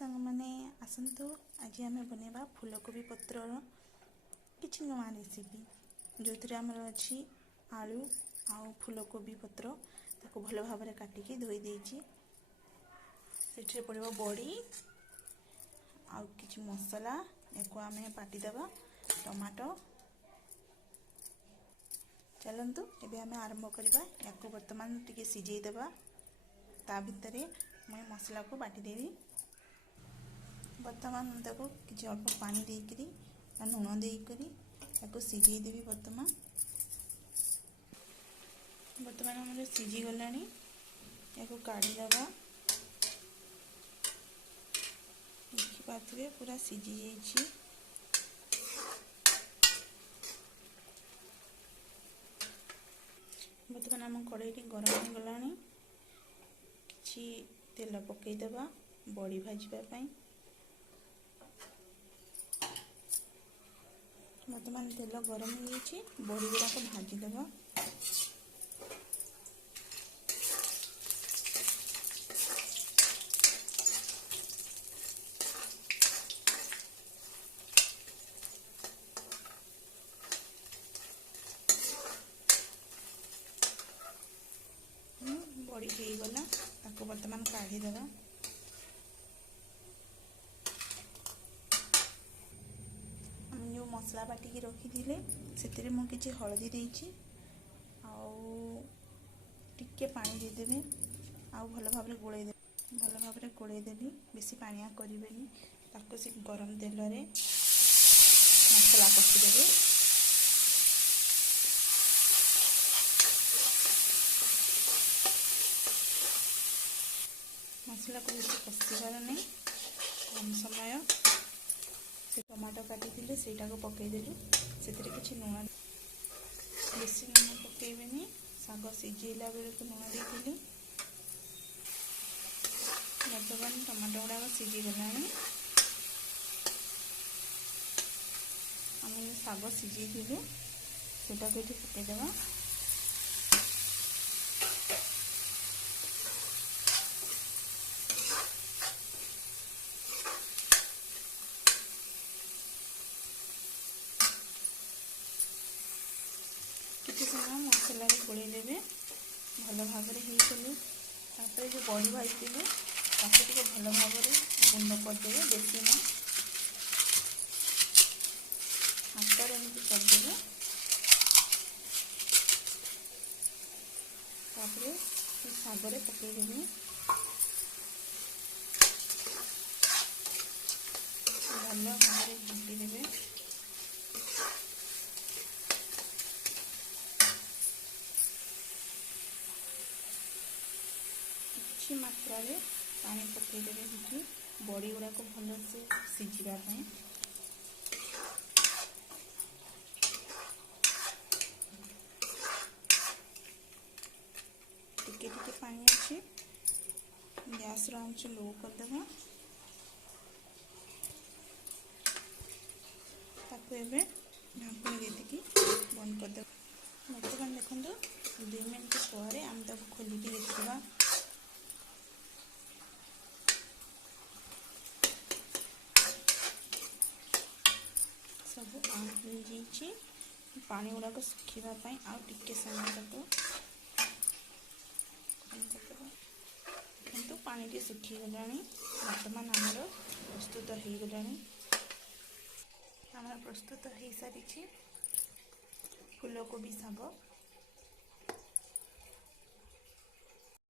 सांग मैंने आसतु आज आम बनवा फूलकोबी पत्र किसी नुआ रेसिपी जो थे आमर अच्छी आलू आउ फूलकोबी पत्र ताको भल भाव में काटिकी धोई देछि से पड़ो बड़ी आउ किछि मसला याको आम बाटिदेवा टमाटो चलतु एबे आम आरंभ करवा याको वर्तमान टिके सिझेदेवा ता भितर मैं मसला को बाटिदेवी वर्तमान ताको किसी अल्प पानी देकरी लुण देकरी ताको सिझेदेवी वर्तमान आम सिझी गलानी याको काढ़ीदेवा देखिपारे पूरा सिझी जाइए वर्तमान आम कड़ाई गरम हो गलानी किछि तेल पकईदेवा बड़ी भाजवाई वर्तमान तेल गरम हो बड़ी गुड़ाक भाजीदेवा बड़ी हो गला ताको वर्तमान काढ़ीदेवा जो मसला बाटिकी रखी से मुझे हलदी देछि टिके पानी देदेवे आउ भल भाव गोलैदेवी बेसी पानिया करेनि ताको से गरम तेल रे मसला कषिदेवे मसला को बेसी कषिबार नहीं कम समय से टमाटो काटी सेटा को पकईदेलु से किसी लुण बेसी लुण पकईबेनी साग सिझेला बेल को लुण देती वर्तमान टमाटो गुड़ाक सिझीगला आम साग सिझेलु सेटा को ये पकईदेवा किसी समय मसला गोलैदेवे भल भाव में जो बड़ी भाजी ताको भल भाव में गुंड करदे बेसी ना हाथ एमती करदे सागरे पकईदेवी भल भाव में घुटीदेवे मात्रा रे पानी पकईदेवे कि बड़ी गुड़ाक भल से सिझापी टिके टिके पानी अच्छे गैस आंच लो करदेवा ढाकुणी देती बंद करदे बर्तमान देखो 2 मिनट पर आम खोलिकी देखा सब हो पानी गुड़ाक सुखापी आगे समय देखो पानी टी सुखीगला वर्तमान आमर प्रस्तुत हो गला प्रस्तुत हो सारी फूलकोबी साग।